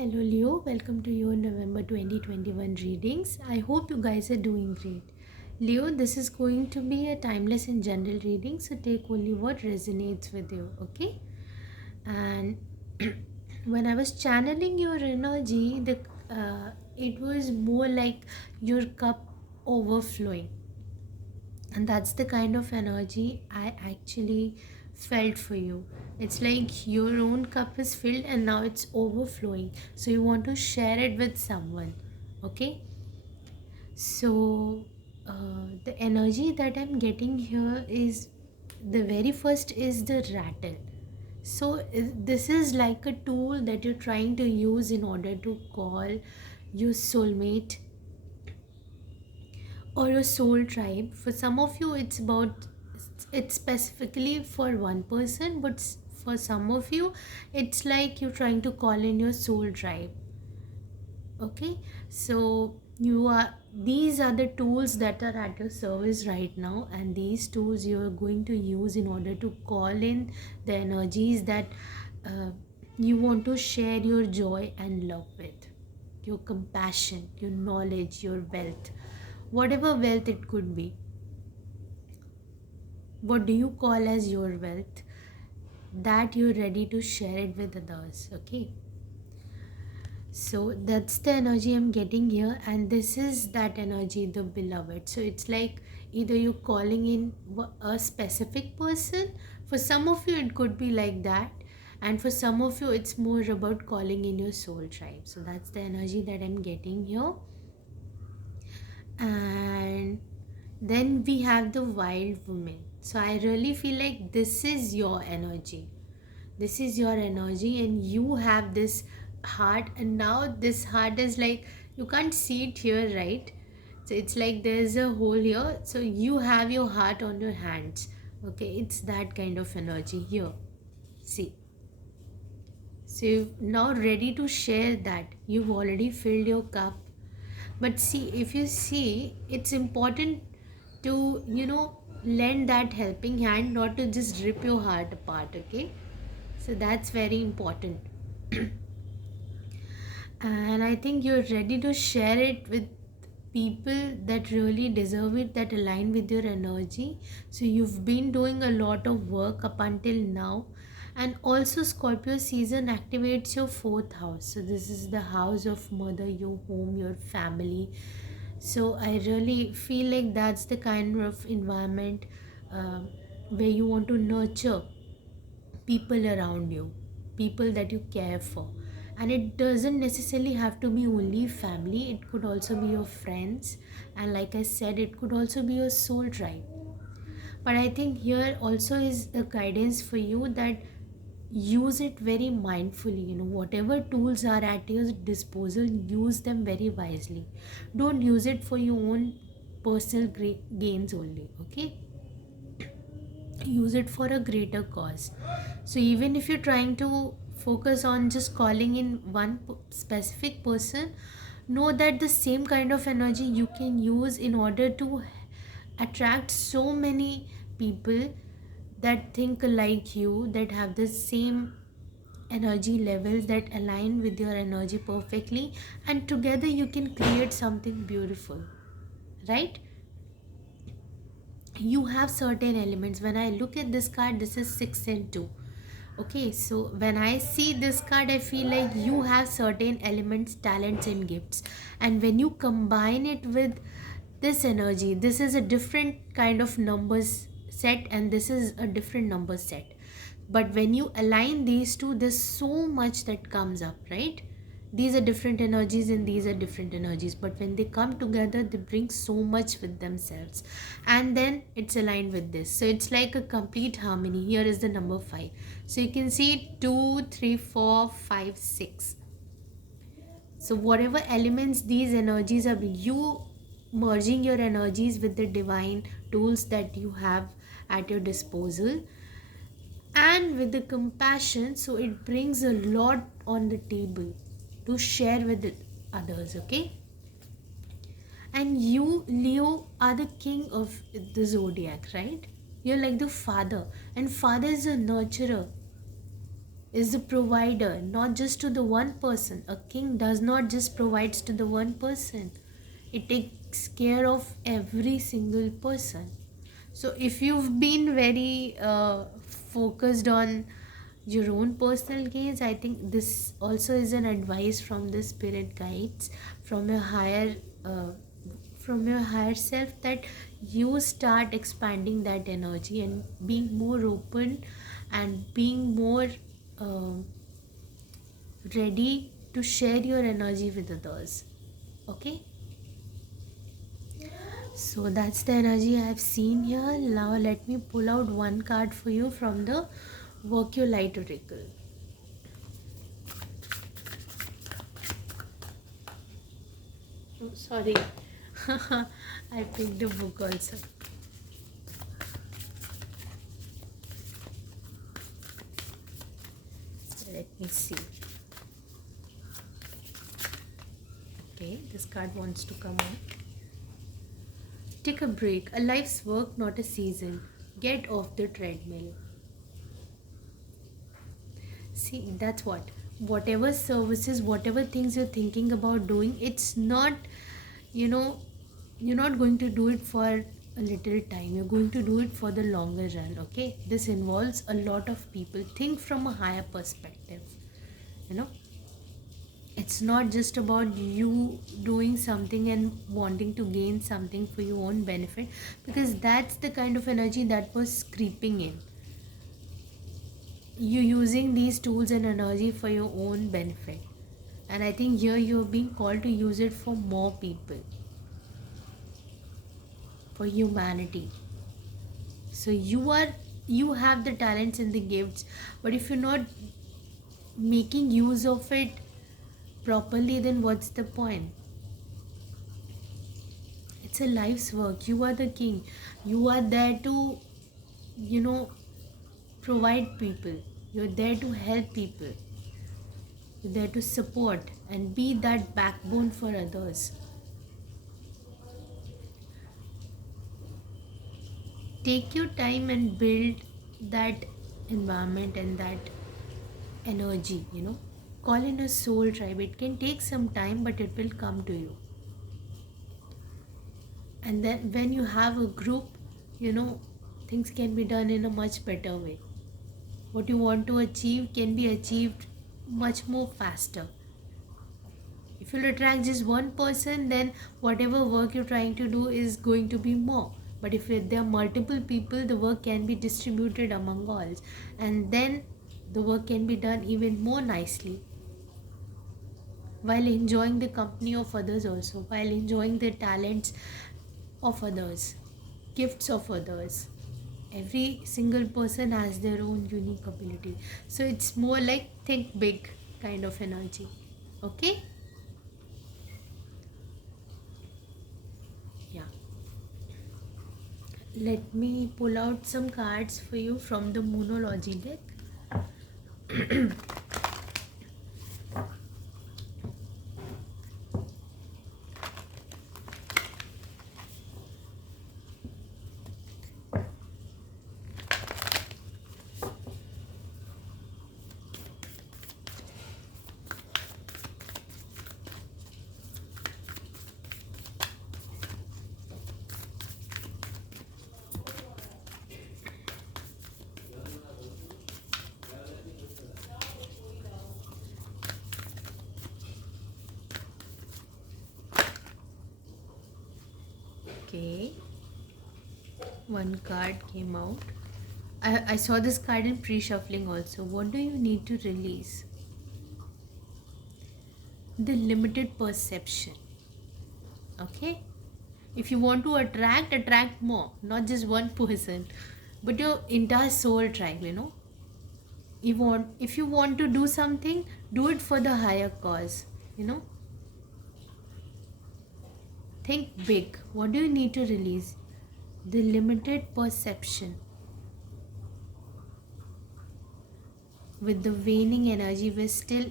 Hello Leo, welcome to your November 2021 readings. I hope you guys are doing great. Leo, this is going to be a timeless and general reading, so take only what resonates with you, okay? And when I was channeling your energy, it was more like your cup overflowing, and that's the kind of energy I actually felt for you. It's like your own cup is filled and now it's overflowing, so you want to share it with someone. Okay, so the energy that I'm getting here is the very first is the rattle. So this is like a tool that you're trying to use in order to call your soulmate or a soul tribe. For some of you it's specifically for one person, but for some of you it's like you're trying to call in your soul tribe. Okay, so you are these are the tools that are at your service right now, and these tools you are going to use in order to call in the energies that uh, you want to share your joy and love with, your compassion, your knowledge, your wealth, whatever wealth it could be. What do you call as your wealth that you're ready to share it with others? Okay, so that's the energy I'm getting here, and this is that energy, the beloved. So it's like either you're calling in a specific person. For some of you it could be like that, and for some of you it's more about calling in your soul tribe. So that's the energy that I'm getting here. And then we have the wild woman. So I really feel like this is your energy. This is your energy, and you have this heart, and now this heart is like you can't see it here, right? So it's like there's a hole here, so you have your heart on your hands. Okay, it's that kind of energy here. See, so you're now ready to share that. You've already filled your cup. But see, if you see, it's important to, lend that helping hand, not to just rip your heart apart, okay? So that's very important. And I think you're ready to share it with people that really deserve it, that align with your energy. So you've been doing a lot of work up until now. And also Scorpio season activates your fourth house. So this is the house of mother, your home, your family. So I really feel like that's the kind of environment uh, where you want to nurture people around you, people that you care for. And it doesn't necessarily have to be only family, it could also be your friends, and like I said, it could also be your soul tribe. But I think here also is a guidance for you that use it very mindfully. Whatever tools are at your disposal, use them very wisely. Don't use it for your own personal gains only, okay? Use it for a greater cause. So even if you're trying to focus on just calling in one specific person, know that the same kind of energy you can use in order to attract so many people that think like you, that have the same energy levels, that align with your energy perfectly, and together you can create something beautiful, right? You have certain elements. When I look at this card, this is 6 and 2. Okay, so when I see this card, I feel like you have certain elements, talents and gifts, and when you combine it with this energy, this is a different kind of numbers set, and this is a different number set. But when you align these two, there's so much that comes up, right? These are different energies and these are different energies, but when they come together, they bring so much with themselves, and then it's aligned with this, so it's like a complete harmony. Here is the number 5, so you can see 2, 3, 4, 5, 6. So whatever elements these energies are, you merging your energies with the divine tools that you have at your disposal, and with the compassion, so it brings a lot on the table to share with others. Okay, and you, Leo, are the king of the zodiac, right? You're like the father, and father is a nurturer. is the provider, not just to the one person. A king does not just provides to the one person. It takes care of every single person. So if you've been very focused on your own personal gains, I think this also is an advice from the spirit guides, from your higher uh, from your higher self, that you start expanding that energy and being more open and being more uh, ready to share your energy with others. Okay, so that's the energy I have seen here. Now let me pull out one card for you from the Work Your Light Oracle. Oh, sorry. I picked a book also. Let me see. Okay, this card wants to come out. Take a break. A life's work, not a season. Get off the treadmill. See, that's what. Whatever services, whatever things you're thinking about doing, it's not, you know, you're not going to do it for a little time. You're going to do it for the longer run. Okay, this involves a lot of people. Think from a higher perspective. You know, it's not just about you doing something and wanting to gain something for your own benefit, because that's the kind of energy that was creeping in. You using these tools and energy for your own benefit, and I think here you're being called to use it for more people, for humanity. So you have the talents and the gifts, but if you're not making use of it properly, then what's the point? It's a life's work. You are the king. You are there to, you know, provide people. You're there to help people. You're there to support and be that backbone for others. Take your time and build that environment and that energy, Call in a soul tribe. It can take some time, but it will come to you. And then when you have a group, things can be done in a much better way. What you want to achieve can be achieved much more faster. If you attract just one person, then whatever work you're trying to do is going to be more. But if there are multiple people, the work can be distributed among all, and then the work can be done even more nicely, while enjoying the company of others, also while enjoying the talents of others, gifts of others. Every single person has their own unique ability, so it's more like think big kind of energy. Okay, yeah, let me pull out some cards for you from the Moonology deck. Okay, one card came out. I saw this card in pre-shuffling also. What do you need to release? The limited perception. Okay, if you want to attract more, not just one person, but your entire soul tribe. If you want to do something, do it for the higher cause. Think big. What do you need to release? The limited perception. With the waning energy, we're still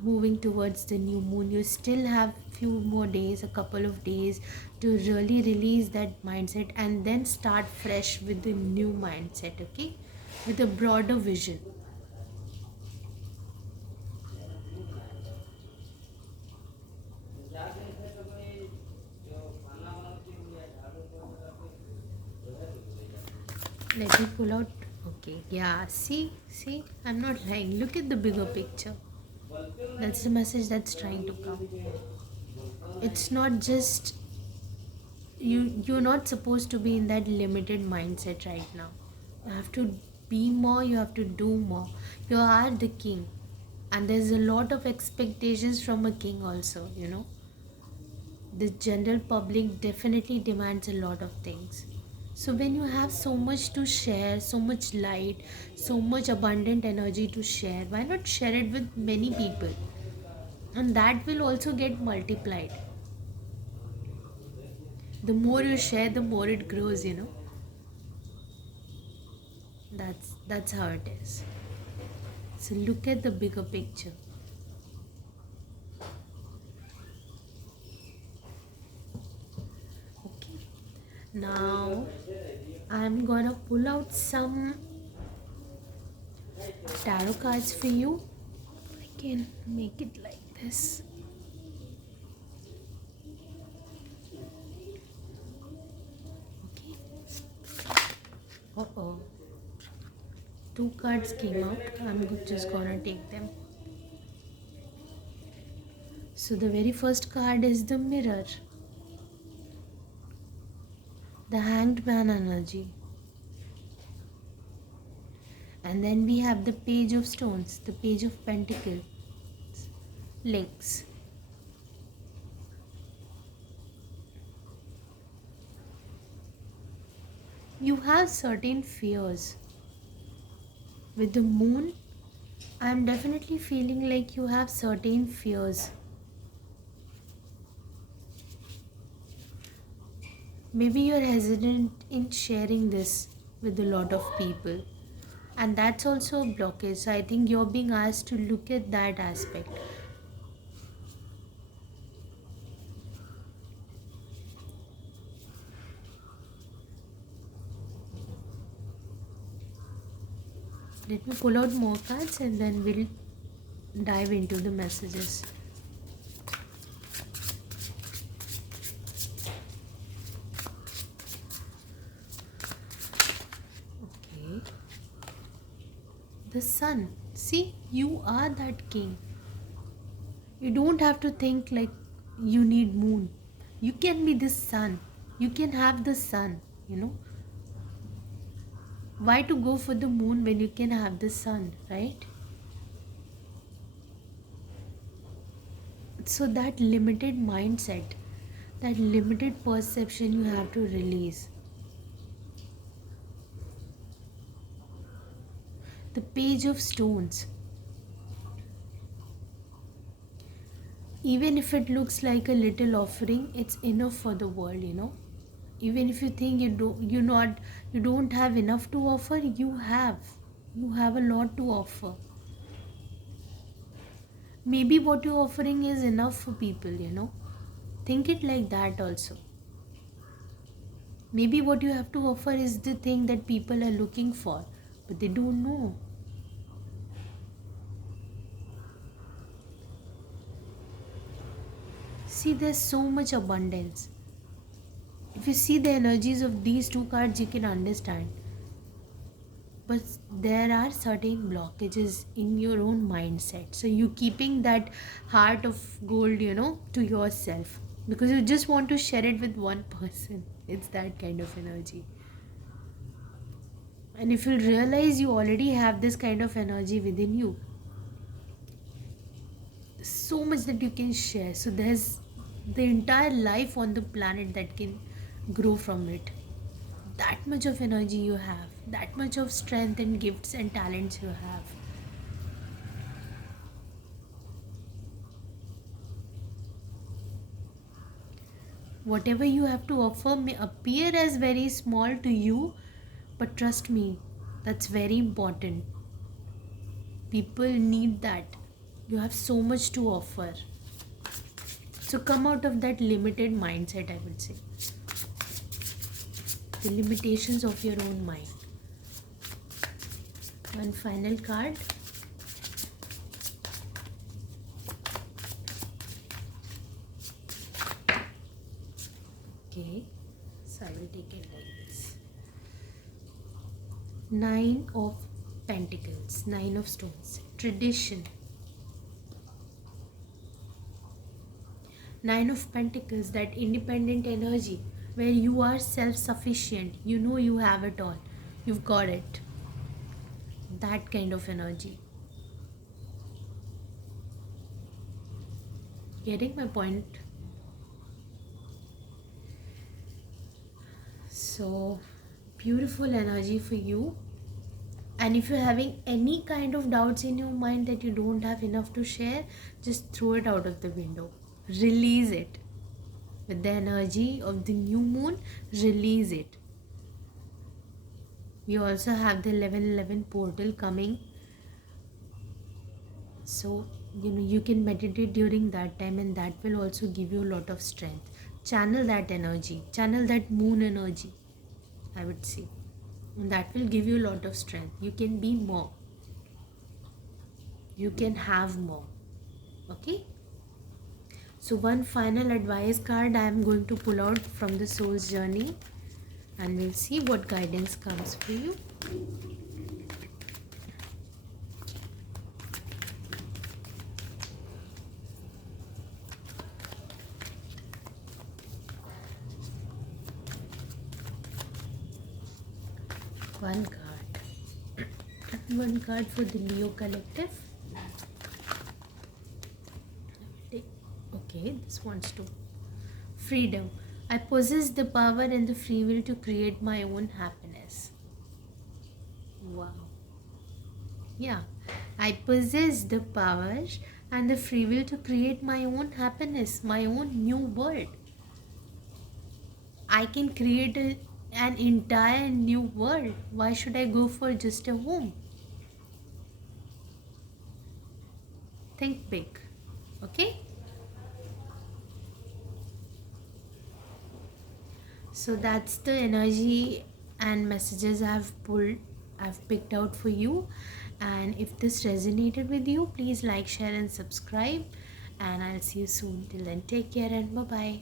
moving towards the new moon. You still have few more days, a couple of days, to really release that mindset and then start fresh with the new mindset, okay? With a broader vision. Let me pull out. Okay, yeah, see, I'm not lying. Look at the bigger picture. That's the message that's trying to come. It's not just you're not supposed to be in that limited mindset right now. You have to be more, you have to do more. You are the king. And there's a lot of expectations from a king also, you know. The general public definitely demands a lot of things. So when you have so much to share, so much light, so much abundant energy to share, why not share it with many people? And that will also get multiplied. The more you share, the more it grows, you know. That's how it is. So look at the bigger picture. Okay. Now I'm gonna pull out some tarot cards for you. I can make it like this. Okay. Uh-oh. Two cards came out. I'm just gonna take them. So the very first card is the mirror. The hanged man energy. And then we have the page of stones, the page of pentacles, links. You have certain fears. With the moon, I'm definitely feeling like you have certain fears. Maybe you're hesitant in sharing this with a lot of people. And that's also a blockage. So I think you're being asked to look at that aspect. Let me pull out more cards and then we'll dive into the messages. Okay. The sun. See, you are that king. You don't have to think like you need moon. You can be the sun. You can have the sun, you know. Why to go for the moon when you can have the sun, right? So that limited mindset, that limited perception you have to release. The page of stones. Even if it looks like a little offering, it's enough for the world, you know. Even if you think you don't have enough to offer, you have a lot to offer. Maybe what you're offering is enough for people, you know. Think it like that also. Maybe what you have to offer is the thing that people are looking for, but they don't know. See, there's so much abundance. If you see the energies of these two cards, you can understand. But there are certain blockages in your own mindset. So you keeping that heart of gold, you know, to yourself because you just want to share it with one person. It's that kind of energy. And if you realize you already have this kind of energy within you, so much that you can share. So there's the entire life on the planet that can grow from it. That much of energy you have, that much of strength and gifts and talents you have. Whatever you have to offer may appear as very small to you, but trust me, that's very important. People need that. You have so much to offer. So come out of that limited mindset, I would say. The limitations of your own mind. One final card. Okay, so I will take it like this. Nine of Pentacles, Nine of Stones, tradition. Nine of Pentacles, that independent energy where you are self-sufficient. You know you have it all. You've got it. That kind of energy. Getting my point? So, beautiful energy for you. And if you're having any kind of doubts in your mind that you don't have enough to share, just throw it out of the window. Release it. With the energy of the new moon, release it. We also have the 1111 portal coming. So, you can meditate during that time, and that will also give you a lot of strength. Channel that energy. Channel that moon energy, I would say. And that will give you a lot of strength. You can be more. You can have more. Okay? So one final advice card I am going to pull out from the soul's journey, and we'll see what guidance comes for you. One card. One card for the Leo collective. Okay, this wants to. Freedom. I possess the power and the free will to create my own happiness. Wow. Yeah. I possess the power and the free will to create my own happiness, my own new world. I can create an entire new world. Why should I go for just a home? Think big. Okay? So that's the energy and messages I've picked out for you. And if this resonated with you, please like, share and subscribe, and I'll see you soon. Till then, take care and bye bye.